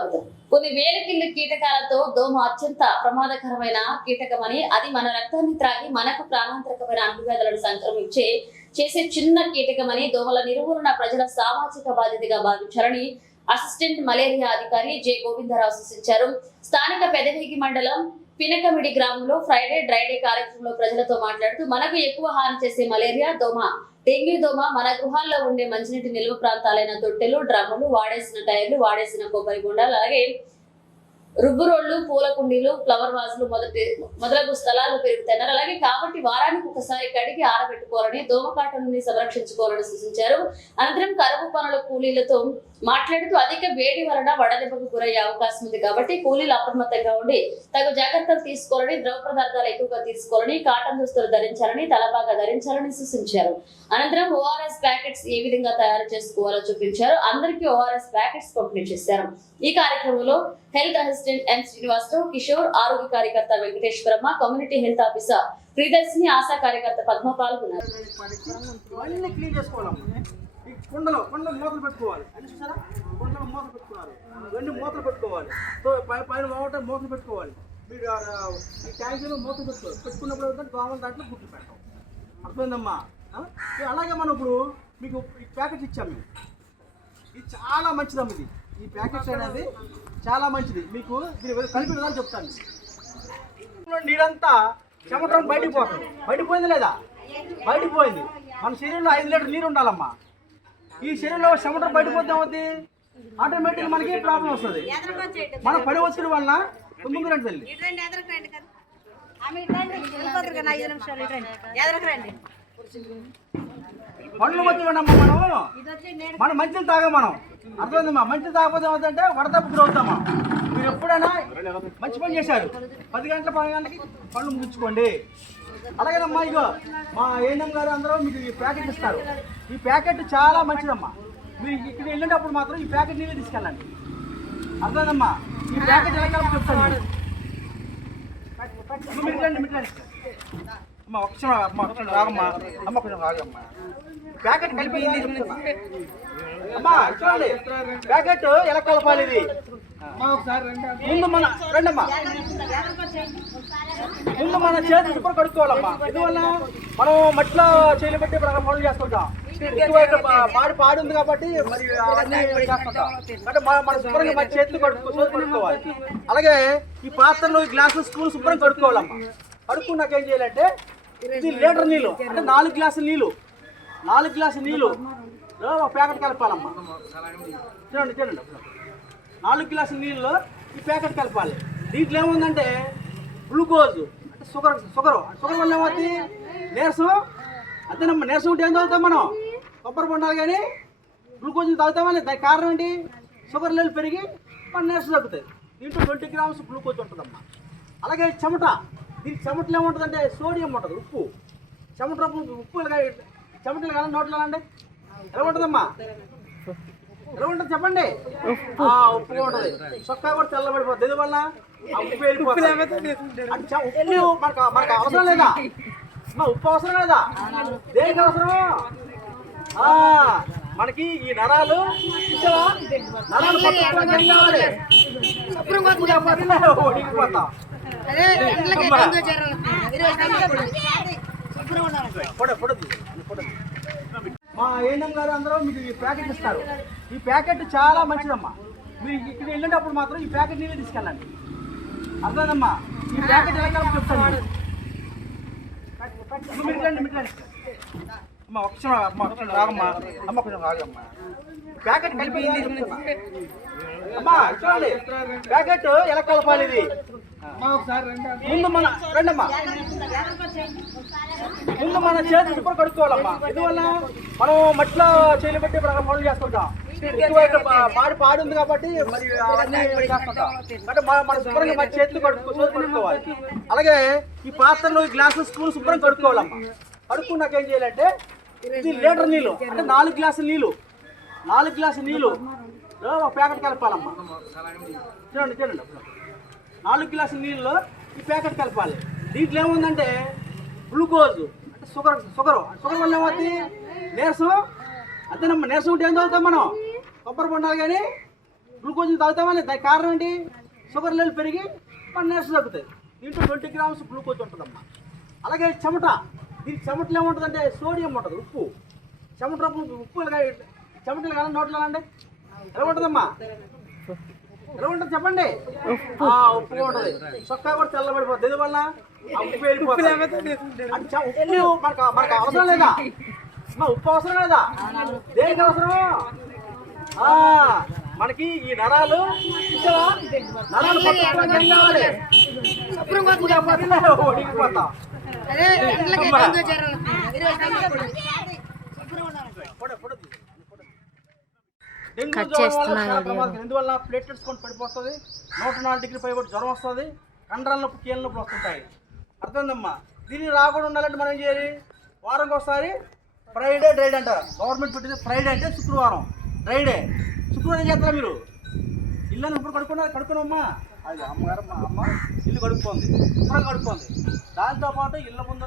స్వాగతం. కొన్ని వేల కిలో కీటకాలతో దోమ అత్యంత ప్రమాదకరమైన కీటకమని, అది మన రక్తాన్ని త్రాగి మనకు ప్రాణాంతకమైన అంటువ్యాధులను సంక్రమించే చేసే చిన్న కీటకమని, దోమల నిర్మూలన ప్రజల సామాజిక బాధ్యతగా భావించాలని అసిస్టెంట్ మలేరియా అధికారి జె గోవిందరావు సూచించారు. స్థానిక పెదవేగి మండలం పినకమిడి గ్రామంలో ఫ్రైడే డ్రైడే కార్యక్రమంలో ప్రజలతో మాట్లాడుతూ, మనకు ఎక్కువ హాని చేసే మలేరియా దోమ, డెంగ్యూ దోమ మన గృహాల్లో ఉండే మంచినీటి నిల్వ ప్రాంతాలైన తొట్టెలు, డ్రమ్ములు, వాడేసిన టైర్లు, వాడేసిన కొబ్బరి బొండాలు, అలాగే రుబ్బు రోళ్లు, పూల కుండీలు, ఫ్లవర్ వాజులు మొదలగు స్థలాలు పెరుగుతున్నారు. అలాగే కాబట్టి వారానికి ఒకసారి కడిగి ఆరబెట్టుకోవాలని, దోమకాటం నుండి సంరక్షించుకోవాలని సూచించారు. అనంతరం కరువు పనుల కూలీలతో మాట్లాడుతూ, అధిక వేడి వలన వడదెబ్బకు గురయ్యే అవకాశం ఉంది కాబట్టి కూలీలు అప్రమత్తంగా ఉండి తగు జాగ్రత్తలు తీసుకోవాలని, ద్రవ పదార్థాలు ఎక్కువగా తీసుకోవాలని, కాటన్ దుస్తులు ధరించాలని, తలపాగా ధరించాలని సూచించారు. అనంతరం ఓఆర్ఎస్ ప్యాకెట్స్ ఏ విధంగా తయారు చేసుకోవాలో చూపించారు. అందరికీ ఓఆర్ఎస్ ప్యాకెట్స్ పంపిణీ చేశారు. ఈ కార్యక్రమంలో హెల్త్ అసిస్టెంట్ ఎం శ్రీనివాసరావు, కిషోర్, ఆరోగ్య కార్యకర్త Venkateswaramma, community health officer Priyadarshini, ASHA కార్యకర్త పద్మ పాల్గొన్నారు. కుండలో మూతలు పెట్టుకోవాలి. చూసారా, కుండలో మూతలు పెట్టుకున్నారు, ఇవన్నీ మూతలు పెట్టుకోవాలి. సో పైన మూతలు పెట్టుకోవాలి. మీరు ఈ ట్యాంకులో మూతలు పెట్టుకున్నప్పుడు దోమలు దాంట్లో గుడ్లు పెట్టాం. అర్థమైందమ్మా? అలాగే మనం ఇప్పుడు మీకు ఈ ప్యాకెట్ ఇచ్చాము. ఇది చాలా మంచిదమ్మా. ఈ ప్యాకెట్స్ అనేది చాలా మంచిది. మీకు దీని కలిపి విధాలు చెప్తాను. నీరంతా చెమటం బయటికి పోతుంది. బయటికి పోయింది లేదా? బయటికి పోయింది. మన శరీరంలో 5 లీటర్ నీరు ఉండాలమ్మా. ఈ శరీరంలో చెమట బయటకు పోతే ఏమవుతుంది? ఆటోమేటిక్గా మనకి ప్రాబ్లం వస్తుంది. మన పని ఒత్తిడి వలన ముందు రండి తల్లి, పండ్లు వచ్చి ఉండమ్మా. మనం మంచిని తాగాం. మనం అర్థమైందమ్మా? మంచిని తాగకపోతే ఏమవుతుందంటే వడదెబ్బకు గురవుతామా. మీరు ఎప్పుడైనా మంచి పని చేశారు, 10 గంటల 12 గంటలకి పళ్ళు ముగించుకోండి. అలాగేనమ్మా, ఇగో మా ఏఎన్ఎం గారు అందరూ మీకు ఈ ప్యాకెట్ ఇస్తారు. ఈ ప్యాకెట్ చాలా మంచిదమ్మా. మీరు ఇక్కడ వెళ్ళేటప్పుడు మాత్రం ఈ ప్యాకెట్ నీళ్ళు తీసుకెళ్ళండి. అర్థమైందమ్మా? ఈ ప్యాకెట్ ఎలా కలిపి చెప్తాను. అమ్మ ఒక్కసారి రాగమ్మా. అమ్మ కొంచెం రాగమ్మా. ప్యాకెట్ కలిపి అమ్మా చూడండి, ప్యాకెట్ ఎలా కలపాలి. ఇది ముందు మన చేతులు శుభ్రం కడుక్కోవాలమ్మా. ఎందువల్ల మనం మట్టిలో చేయలు పెట్టి ఇప్పుడు పనులు చేస్తుంటాం. పాడి ఉంది కాబట్టి మరి అవన్నీ చేస్తుంటాం. అంటే మన శుభ్రంగా మన చేతులు కడుక్కోవాలి. అలాగే ఈ పాత్రలు, ఈ గ్లాసులు, స్పూన్ శుభ్రం కడుక్కోవాలమ్మా. కడుక్కున్నాక ఏం చేయాలంటే, ఇది లీటర్ నీళ్ళు అంటే 4 గ్లాసులు నీళ్ళు. 4 గ్లాసులు నీళ్ళు ఒక ప్యాకెట్ కలపాలమ్మా. చూడండి 4 గ్లాసుల నీళ్ళలో ఈ ప్యాకెట్ కలపాలి. దీంట్లో ఏముందంటే గ్లూకోజ్ అంటే షుగర్ వల్ల ఏమవుతుంది? నీరసం. అంతేనమ్మా. నీరసం ఉంటే ఏం తాగుతాం మనం? కొబ్బరి బొండాలు కానీ గ్లూకోజ్ తాగుతామని. దానికి కారణం ఏంటి? షుగర్ లెవెల్ పెరిగి మన నీరసం తగ్గుతుంది. దీంట్లో 20 గ్రామ్స్ గ్లూకోజ్ ఉంటుందమ్మా. అలాగే చెమట. దీనికి చెమటలు ఏముంటుందంటే సోడియం ఉంటుంది, ఉప్పు. ఉప్పు చెమటలు కదా నోట్లో అండి. ఎలా ఉంటుందమ్మా? ఎలా ఉంటుంది చెప్పండి? ఉప్పుగా ఉంటుంది. చొక్కా కూడా తెల్లబడిపోతుంది. ఎందువల్ల ఉప్పు వెళ్ళిపోతుంది. ఉప్పు మనకు అవసరం లేదా? ఉప్పు అవసరం లేదా? దేనికి అవసరం? మనకి ఈ నరాలు ఒడిగిపోతాం. మా ఏఎన్ఎం గారు అందరూ మీకు ఈ ప్యాకెట్ ఇస్తారు. ఈ ప్యాకెట్ చాలా మంచిదమ్మా. మీరు ఇక్కడ వెళ్ళేటప్పుడు మాత్రం ఈ ప్యాకెట్ నీళ్ళు తీసుకెళ్ళండి. అర్థమైందమ్మా? ఈ ప్యాకెట్ ఎలా కలిపి చెప్తాను. అమ్మ ఒక్కసారి రాగమ్మా. అమ్మ కొంచెం రాగమ్మా. ప్యాకెట్ కలిపి అమ్మా చూడండి, ప్యాకెట్ ఎలా కలపాలి. ఇది ముందు మన చేతులు శుభ్రం కడుక్కోవాలమ్మా. ఎందువల్ల మనం మట్టిలో చేయలు పెట్టి ఇప్పుడు పనులు చేస్తుంటాం. పాడి ఉంది కాబట్టి మరి అవన్నీ చేస్తుంటాం. అంటే మన శుభ్రంగా మన చేతులు కడుక్కోవాలి. అలాగే ఈ పాత్రలు, ఈ గ్లాసులు, స్పూన్ శుభ్రం కడుక్కోవాలమ్మా. కడుక్కున్నాక ఏం చేయాలంటే, ఇది లీటర్ నీళ్ళు అంటే 4 గ్లాసుల నీళ్ళు. 4 గ్లాసుల నీళ్ళు ఒక ప్యాకెట్ కలపాలమ్మా. చూడండి 4 గ్లాసుల నీళ్ళలో ఈ ప్యాకెట్ కలపాలి. దీంట్లో ఏముందంటే గ్లూకోజ్ అంటే షుగర్ వల్ల ఏమవుతుంది? నీరసం. అంతేనమ్మా. నీరసం ఉంటే ఏం తాగుతాం మనం? కొబ్బరి బొండాలు కానీ గ్లూకోజ్ తాగుతామని దానికి కారణం ఏంటి? షుగర్ లెవెల్ పెరిగి మన నీరసం తగ్గుతాయి. దీంట్లో 20 గ్రామ్స్ గ్లూకోజ్ ఉంటుందమ్మా. అలాగే చెమట, దీనికి చెమటలో ఏముంటుందంటే సోడియం ఉంటుంది, ఉప్పు. చెమట ఉప్పు చెమటలు కానీ నోట్లో అండి ఎలా ఉంటుందమ్మా? ఎలా ఉంటుంది చెప్పండి? ఉప్పు ఉంటుంది. చొక్కా కూడా చల్లబడిపోతుంది. ఎందువల్ల ఆ ఉప్పు వెళ్ళిపోతుంది. ఉప్పు మనకు అవసరం లేదా? ఉప్పు అవసరం లేదా? దేనికి అవసరం? మనకి ఈ నరాలు కావాలి. డెంగ్యూ జ్వరం ఎందువల్ల ప్లేట్లెట్స్ కొని పడిపోతుంది, 104 డిగ్రీ పై జ్వరం వస్తుంది, కండరాల నొప్పి కీళ్ళ నొప్పులు వస్తుంటాయి. అర్థమైందమ్మా? దీనికి రాకుండా ఉండాలంటే మనం ఏం చేయాలి? వారంకి ఒకసారి ఫ్రైడే డ్రైడే అంటారు. గవర్నమెంట్ పెట్టింది ఫ్రైడే అంటే శుక్రవారం డ్రైడే. శుక్రవారం ఏం చేస్తారా మీరు? ఇల్లు ఇప్పుడు కడుక్కున్నామ్మా. అది అమ్మగారు మా అమ్మ ఇల్లు కడుక్కోంది, శుభ్రంగా కడుక్కోంది. దాంతోపాటు ఇళ్ళ ముందు